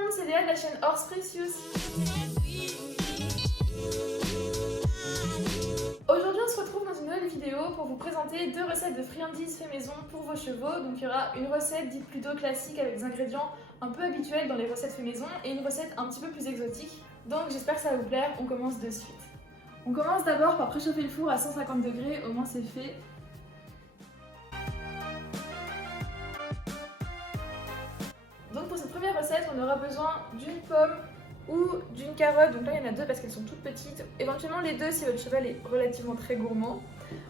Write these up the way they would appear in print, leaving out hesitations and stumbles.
monde, c'est Léa de la chaîne Horse Precious. Aujourd'hui, on se retrouve dans une nouvelle vidéo pour vous présenter 2 recettes de friandises fait maison pour vos chevaux. Donc il y aura une recette dite plutôt classique avec des ingrédients un peu habituels dans les recettes fait maison et une recette un petit peu plus exotique. Donc j'espère que ça va vous plaire, on commence de suite. On commence d'abord par préchauffer le four à 150 degrés, au moins c'est fait. Donc pour cette première recette, on aura besoin d'une pomme ou d'une carotte. Donc là il y en a 2 parce qu'elles sont toutes petites. Éventuellement les 2 si votre cheval est relativement très gourmand.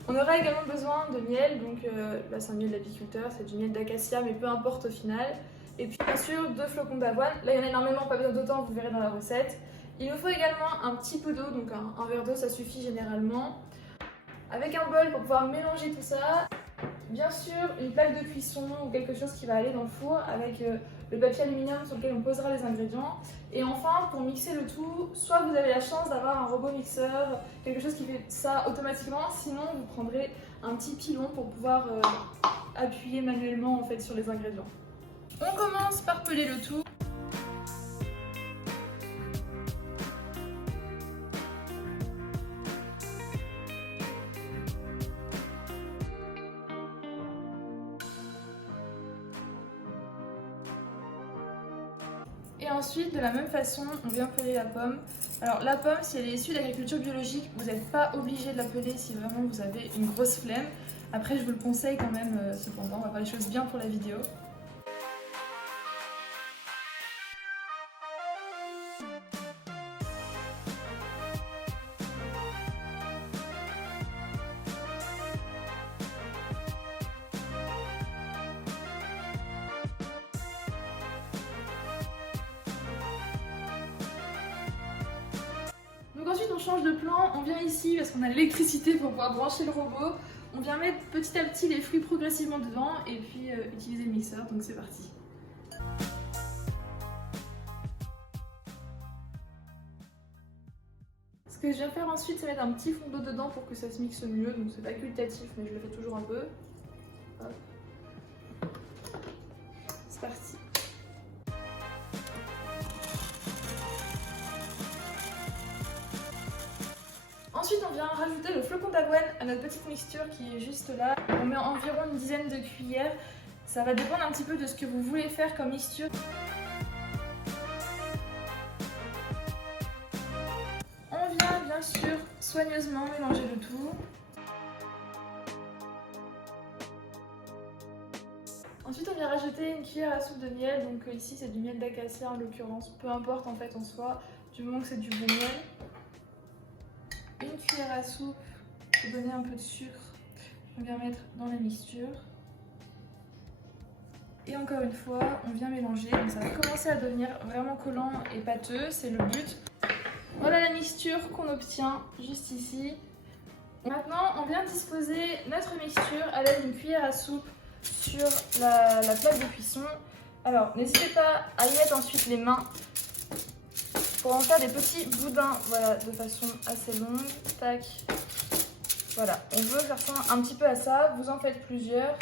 On aura également besoin de miel. Donc là c'est un miel d'apiculteur, c'est du miel d'acacia mais peu importe au final. Et puis bien sûr 2 flocons d'avoine. Là il y en a énormément, pas besoin d'autant, vous verrez dans la recette. Il nous faut également un petit peu d'eau, donc un verre d'eau ça suffit généralement. Avec un bol pour pouvoir mélanger tout ça. Bien sûr une plaque de cuisson ou quelque chose qui va aller dans le four avec le papier aluminium sur lequel on posera les ingrédients. Et enfin, pour mixer le tout, soit vous avez la chance d'avoir un robot mixeur, quelque chose qui fait ça automatiquement, sinon vous prendrez un petit pilon pour pouvoir appuyer manuellement en fait sur les ingrédients. On commence par peler le tout. Et ensuite, de la même façon, on vient peler la pomme. Alors la pomme, si elle est issue d'agriculture biologique, vous n'êtes pas obligé de la peler si vraiment vous avez une grosse flemme. Après, je vous le conseille quand même, cependant, on va faire les choses bien pour la vidéo. Donc ensuite on change de plan, on vient ici parce qu'on a l'électricité pour pouvoir brancher le robot. On vient mettre petit à petit les fruits progressivement dedans et puis utiliser le mixeur, donc c'est parti. Ce que je viens faire ensuite c'est mettre un petit fond d'eau dedans pour que ça se mixe mieux, donc c'est facultatif mais je le fais toujours un peu. Hop. C'est parti. Ensuite, on vient rajouter le flocon d'avoine à notre petite mixture qui est juste là. On met environ une dizaine de cuillères. Ça va dépendre un petit peu de ce que vous voulez faire comme mixture. On vient bien sûr soigneusement mélanger le tout. Ensuite, on vient rajouter une cuillère à soupe de miel. Donc ici, c'est du miel d'acacia en l'occurrence. Peu importe en fait en soi, du moment que c'est du bon miel. Une cuillère à soupe pour donner un peu de sucre, on vient mettre dans la mixture. Et encore une fois, on vient mélanger. Donc ça va commencer à devenir vraiment collant et pâteux, c'est le but. Voilà la mixture qu'on obtient juste ici. Maintenant, on vient disposer notre mixture à l'aide d'une cuillère à soupe sur la plaque de cuisson. Alors, n'hésitez pas à y mettre ensuite les mains pour en faire des petits boudins, voilà, de façon assez longue. Tac. Voilà, on veut faire ça un petit peu à ça, vous en faites plusieurs.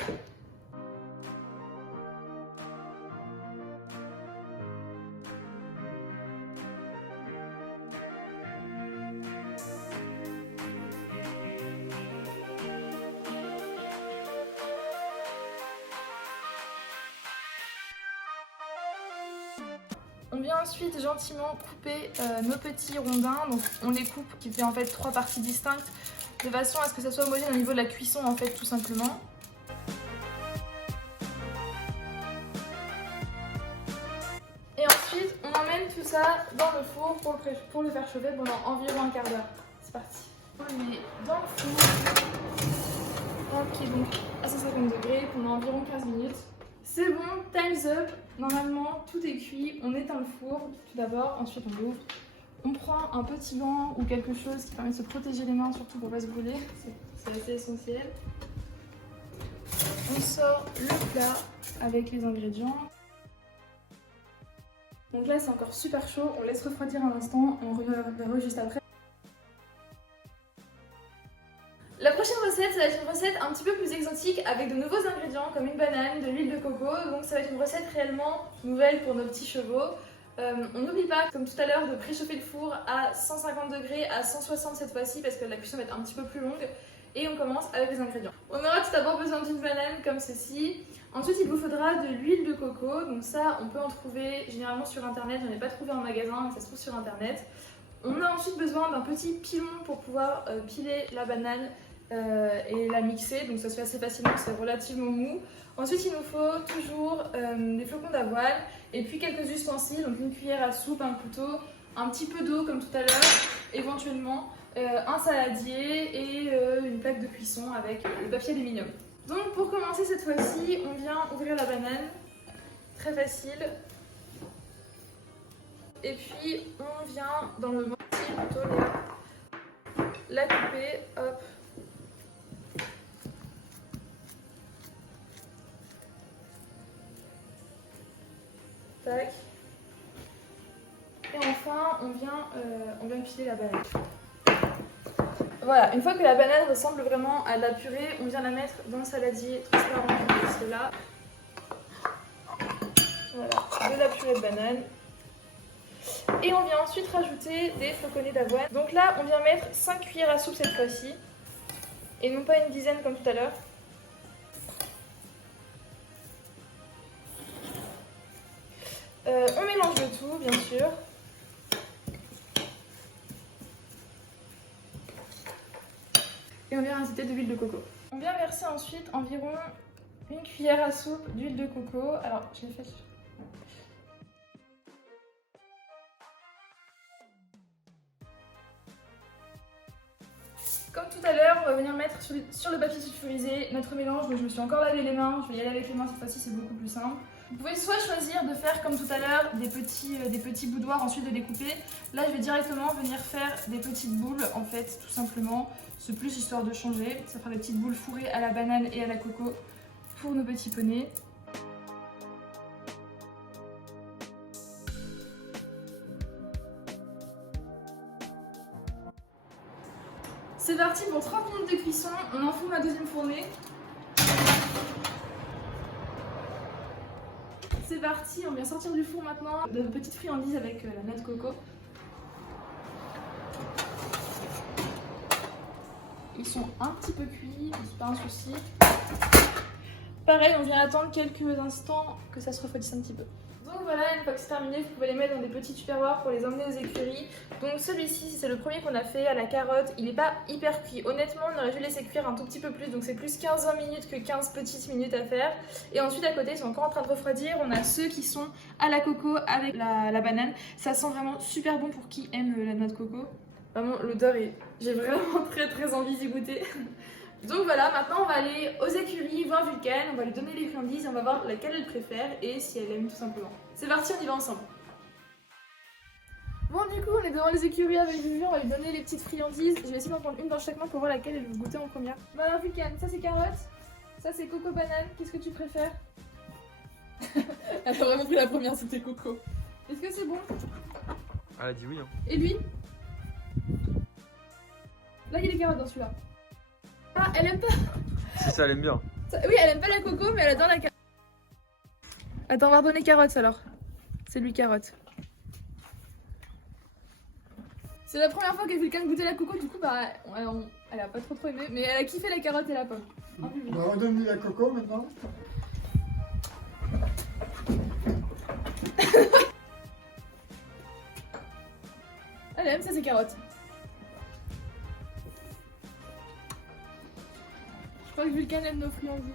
On vient ensuite gentiment couper nos petits rondins, donc on les coupe qui fait en fait 3 parties distinctes de façon à ce que ça soit homogène au niveau de la cuisson en fait tout simplement. Et ensuite on emmène tout ça dans le four pour le faire chauffer pendant environ un quart d'heure. C'est parti. On le met dans le four, qui est donc à 150 degrés pendant environ 15 minutes. C'est bon, time's up. Normalement, tout est cuit. On éteint le four tout d'abord, ensuite on l'ouvre. On prend un petit gant ou quelque chose qui permet de se protéger les mains, surtout pour ne pas se brûler. C'est assez essentiel. On sort le plat avec les ingrédients. Donc là, c'est encore super chaud. On laisse refroidir un instant. On revient juste après. La prochaine recette, ça va être une recette un petit peu plus exotique avec de nouveaux ingrédients comme une banane, de l'huile de coco. Donc ça va être une recette réellement nouvelle pour nos petits chevaux. On n'oublie pas, comme tout à l'heure, de préchauffer le four à 150 degrés, à 160 cette fois-ci, parce que la cuisson va être un petit peu plus longue. Et on commence avec les ingrédients. On aura tout d'abord besoin d'une banane comme ceci. Ensuite, il vous faudra de l'huile de coco. Donc ça, on peut en trouver généralement sur internet. Je n'en ai pas trouvé en magasin, mais ça se trouve sur internet. On a ensuite besoin d'un petit pilon pour pouvoir piler la banane et la mixer. Donc ça se fait assez facilement, c'est relativement mou. Ensuite, il nous faut toujours des flocons d'avoine et puis quelques ustensiles. Donc une cuillère à soupe, un couteau, un petit peu d'eau comme tout à l'heure, éventuellement un saladier et une plaque de cuisson avec le papier aluminium. Donc pour commencer cette fois-ci, on vient ouvrir la banane, très facile. Et puis on vient dans le mortier plutôt la couper, hop. Tac. Et enfin on vient piler la banane. Voilà, une fois que la banane ressemble vraiment à de la purée, on vient la mettre dans le saladier transparent comme cela. Voilà, de la purée de banane. Et on vient ensuite rajouter des floconnés d'avoine. Donc là, on vient mettre 5 cuillères à soupe cette fois-ci. Et non pas une dizaine comme tout à l'heure. On mélange le tout, bien sûr. Et on vient rajouter de l'huile de coco. On vient verser ensuite environ une cuillère à soupe d'huile de coco. Alors, je l'ai fait. Comme tout à l'heure, on va venir mettre sur le papier sulfurisé notre mélange. Donc je me suis encore lavé les mains, je vais y aller avec les mains cette fois-ci, c'est beaucoup plus simple. Vous pouvez soit choisir de faire comme tout à l'heure des petits boudoirs, ensuite de les couper. Là je vais directement venir faire des petites boules en fait, tout simplement. C'est plus histoire de changer. Ça fera des petites boules fourrées à la banane et à la coco pour nos petits poneys. C'est parti pour 30 minutes de cuisson, on enfourne la deuxième fournée. C'est parti, on vient sortir du four maintenant de petites friandises avec la noix de coco. Ils sont un petit peu cuits, c'est pas un souci. Pareil, on vient attendre quelques instants que ça se refroidisse un petit peu. Donc voilà, une fois que c'est terminé, vous pouvez les mettre dans des petits tupperwares pour les emmener aux écuries. Donc celui-ci, c'est le premier qu'on a fait à la carotte, il n'est pas hyper cuit. Honnêtement, on aurait dû laisser cuire un tout petit peu plus, donc c'est plus 15-20 minutes que 15 petites minutes à faire. Et ensuite à côté, ils sont encore en train de refroidir, on a ceux qui sont à la coco avec la banane. Ça sent vraiment super bon pour qui aime la noix de coco. Vraiment, l'odeur est... J'ai vraiment très envie d'y goûter. Donc voilà, maintenant on va aller aux écuries voir Vulcaine, on va lui donner les friandises et on va voir laquelle elle préfère et si elle aime tout simplement. C'est parti, on y va ensemble. Bon du coup on est devant les écuries avec Vivi, on va lui donner les petites friandises. Je vais essayer d'en prendre une dans chaque main pour voir laquelle elle veut goûter en première. Bon alors Vulcaine, ça c'est carotte, ça c'est coco banane, qu'est-ce que tu préfères? Elle a vraiment pris la première, c'était coco. Est-ce que c'est bon? Elle a dit oui hein. Et lui? Là il y a les carottes dans celui-là. Ah, elle aime pas. Si ça, elle aime bien. Oui, elle aime pas la coco, mais elle adore la carotte. Attends, on va redonner carotte alors. C'est lui carotte. C'est la première fois que quelqu'un goûtait la coco, du coup, bah, elle a pas trop aimé, mais elle a kiffé la carotte et la pomme. On va redonner la coco maintenant. Elle aime, ça c'est carotte. Je crois que Vulcaine aime nos friandises.